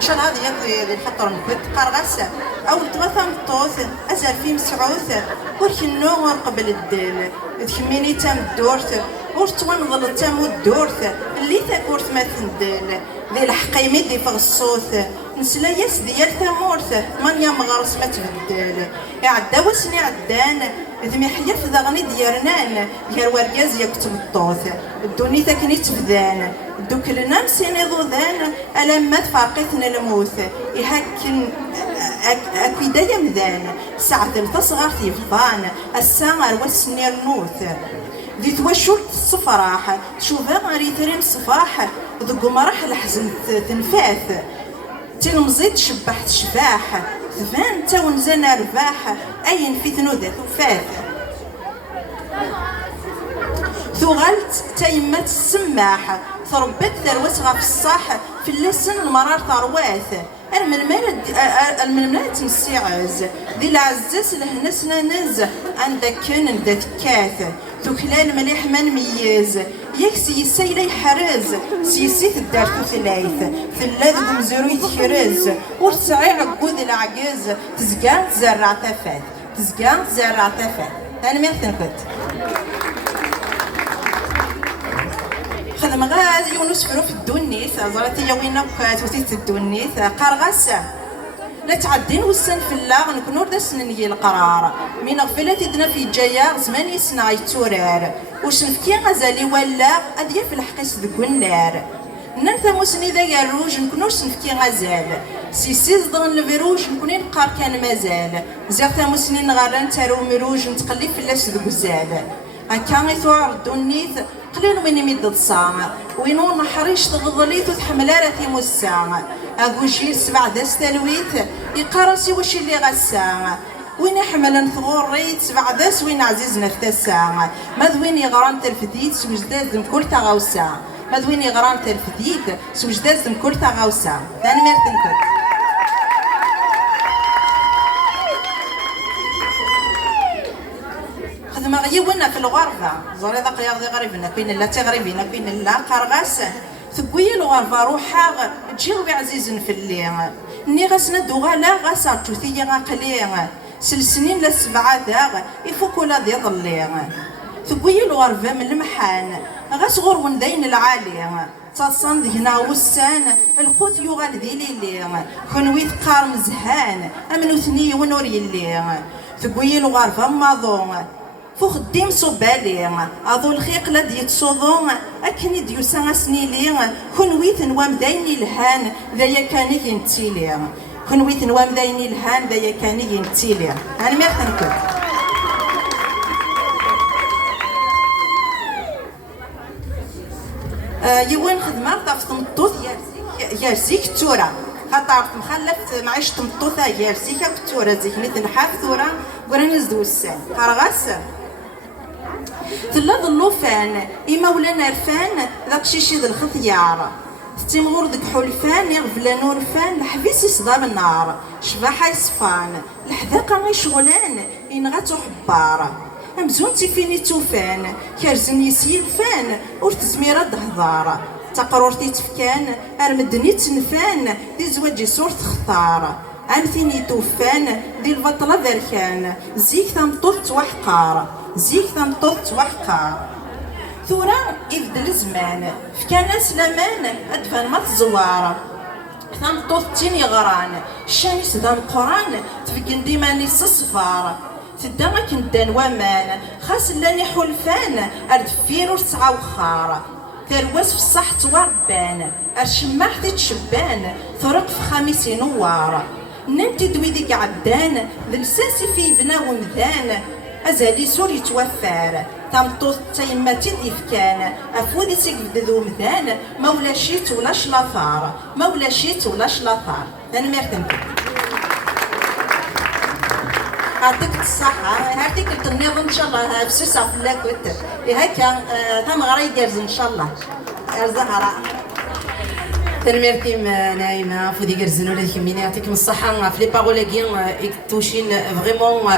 ان شاء الله هذه الخطر نكت قرغس او تغثى مطوث ازال في مسعوث وركنو قبل الدل تخميني تام الدورث ورتوان تام الدورث اللي تاكورث ما تندل ذي الحقيمي دي فغ الصوت نسلا ياس ديال ثمورث من يا مغارس ما تبدل عدا وسني عدان ذمي حيا في ذغني ديالنا يا ورقاز يكتب الطوث الدوني تاكني تفذان دوك لنا مسيني ضوذان ألما تفاقيتنا الموت يهكن أكيدا يمذان ساعة التصغر في فضان الساعة والسني النوث دي توشلت الصفراح شوفا غاري ترين الصفاح ذوك مرح الحزن تنفاث تلمزيد شبحت شباح ثفان تاون زنا رباح أين في ثنودة ثفاث ثغلت تيمت السماح ثربت ثروت غف الصاح في اللسن المرار ثرواث المنملات نسيعز ذي العزاز لهنسنا نز عندك كان ذا ثكاث ثكلال مليح ما نميز يكسي يسيلي حرز سيسي الدار ثلاث ثلاث مزورو يتخرز ورسعي عقود العجاز تزقان زرع تفات تزقان زرع تفات أنا ما ثنكت خدم غاز يونس فرو في الدونيث زرتي يوينا بخات وتيت الدونيث قرغسة لا تعدين والسن في اللاغ نكونور دا سنني القرار من غفلات يدنا في الجاية زمان يسنع يتورار وش نفكي غزالي ولا أديا في الحقيس ذكو النار ننثى موسني ذا الروج نكونور سنفكي غزال سيسيز ضغن الفيروج نكوني نقار كان مازال زيغتا موسني نغاران تارو مروج نتقلب في اللاس ذكو الزال هكا يثوار الدونيث قليل وين يمد الصاع وينو نحريش تغضليت وتحمل راتي موسا اكوشي سبع داس تلويت يقارسي وش اللي غسا وين يحمل نثغور ريت سبع داس وين عزيزنا في تسا ماذ وين يغران تلفديد سوجداد كل تغوسا ماذ وين يغران تلفديد سوجداد كل تغوسا ثاني ميرتنكت خدمة غيونا في الغرفة زوري ذاك ياغذي غريبنا كاين لا تغريبنا كاين لا قرغاس ثقوي الغرفة روحها تجي غبي عزيز في الليل ني غاسنا دوغالا غاسا توثي غاقلي سلسنين للسبعة ذاغ يفوكو لا دي ظلي ثقوي الغرفة من المحان غاس غرون ذين العالي تصان ذهنا وسان القوت يغال ذي ليلي خنوي ثقار مزهان امنو ثني ونور يلي ثقوي الغرفة ماضون فوق الديم صوبالي اظو الخيق لا ديتصوضو اكني ديوسا سنيلي كون ثنوام دايني الهان ذايا كاني ينتيلي كون ثنوام دايني الهان ذايا كاني ينتيلي انا ما ثنكر يوين خدمه طاف تمطوط يرزيك تورا خاطر مخلف معيش تمطوطه يرزيك تورا زيك مثل حاف ثورا وراني نزدو السان قرغاس تلا ظلوفان إما ولا نرفان ذاك شيشي ذا الخطيار تيمغور ذك حلفان يغفلا نورفان الحبيس يصدام النار شباحة يصفان الحذاقة غي شغلان ينغاتو حبار أمزون تيفيني توفان كارزن يسيلفان ور تزميرة دهضار تقرورتي تفكان أرمدني تنفان دي زواجي صور تختار عمثيني توفان دي البطلة بركان زيك تمطوط توحقار زيك تمطوط توحقار ثورا يبدل الزمان فكان سلامان أدفن ما تزوار تمطوط تيني غران الشمس ذا القران تفكن ديماني الصفار تدا كندان وامان خاص لاني حلفان أردفير وتسعى وخار ترواس في الصح تواربان أرشماح تتشبان ثرق في خميسي نوار نمتي دوي ديك عدان للساسي في بنا ومذان أزالي سوري توفار تمطوط تيماتي ديفكان أفودي سيقفد ذو مذان مولا شيت ولا شلاثار مولا شيت ولا شلاثار أنا ميرتم يعطيك الصحة هاتيك التنيض إن شاء الله بسوسة في اللاكوت هكا تم غري يرز إن شاء الله زهرة تنميرتيم نايمة فودي كرزنو لي كميني يعطيكم الصحة في لي باغولاكين اكتوشين فريمون